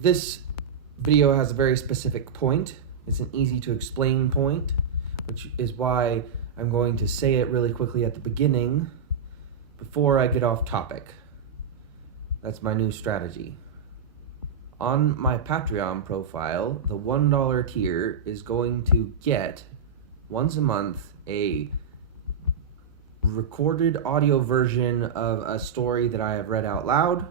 this video has a very specific point. It's an easy to explain point, which is why I'm going to say it really quickly at the beginning before I get off topic. That's my new strategy. On my Patreon profile, the $1 tier is going to get once a month a recorded audio version of a story that I have read out loud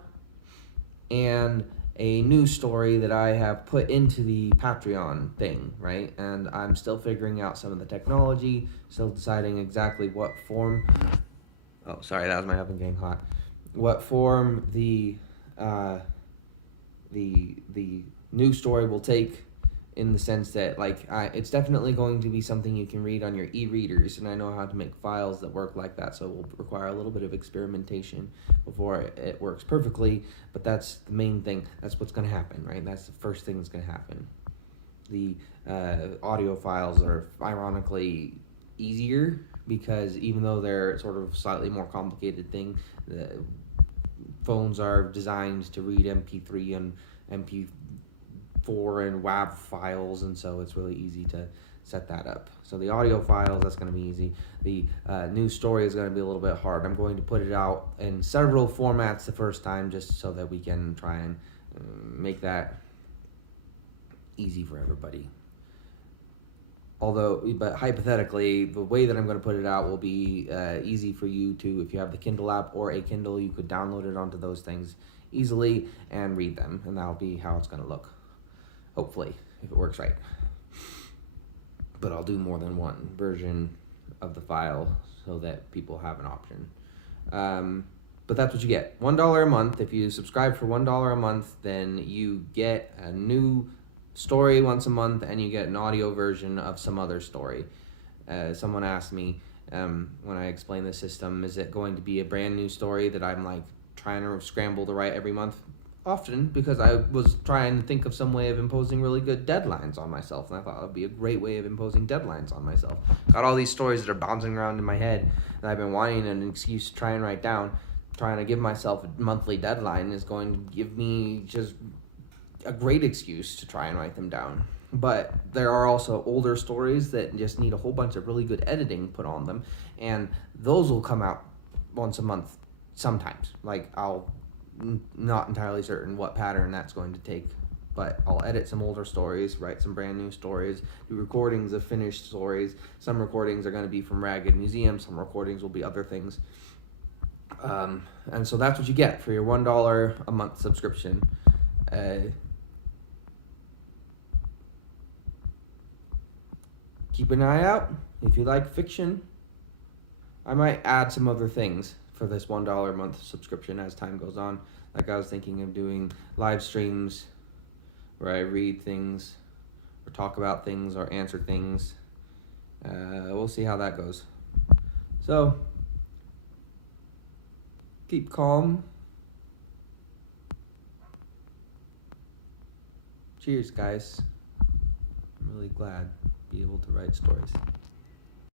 and a new story that I have put into the Patreon thing, right? And I'm still figuring out some of the technology, still deciding exactly what form. Oh, sorry, that was my oven getting hot. What form the new story will take, in the sense that it's definitely going to be something you can read on your e-readers, and I know how to make files that work like that, so it will require a little bit of experimentation before it works perfectly, but that's the main thing. That's what's going to happen, right? That's the first thing that's going to happen. The audio files are ironically easier, because even though they're sort of slightly more complicated thing, the phones are designed to read MP3 and MP4 and WAV files, and so it's really easy to set that up. So the audio files, that's going to be easy. The new story is going to be a little bit hard. I'm going to put it out in several formats the first time, just so that we can try and make easy for everybody. But hypothetically, the way that I'm going to put it out will be easy for you to, if you have the Kindle app or a Kindle, you could download it onto those things easily and read them, and that'll be how it's going to look. Hopefully, if it works right. But I'll do more than one version of the file so that people have an option. But that's what you get. $1 a month. If you subscribe for $1 a month, then you get a new story once a month, and you get an audio version of some other story. Someone asked me when I explained the system, is it going to be a brand new story that I'm trying to scramble to write every month? Often, because I was trying to think of some way of imposing really good deadlines on myself, and I thought it would be a great way of imposing deadlines on myself. Got all these stories that are bouncing around in my head, and I've been wanting an excuse to try and write down. Trying to give myself a monthly deadline is going to give me just a great excuse to try and write them down. But there are also older stories that just need a whole bunch of really good editing put on them, and those will come out once a month sometimes. I'll not entirely certain what pattern that's going to take, but I'll edit some older stories, write some brand new stories, do recordings of finished stories. Some recordings are going to be from Ragged Museum, some recordings will be other things. And so that's what you get for your $1 a month subscription. Keep an eye out if you like fiction. I might add some other things for this $1 a month subscription as time goes on. I was thinking of doing live streams where I read things or talk about things or answer things. We'll see how that goes. So, keep calm. Cheers, guys. I'm really glad to be able to write stories.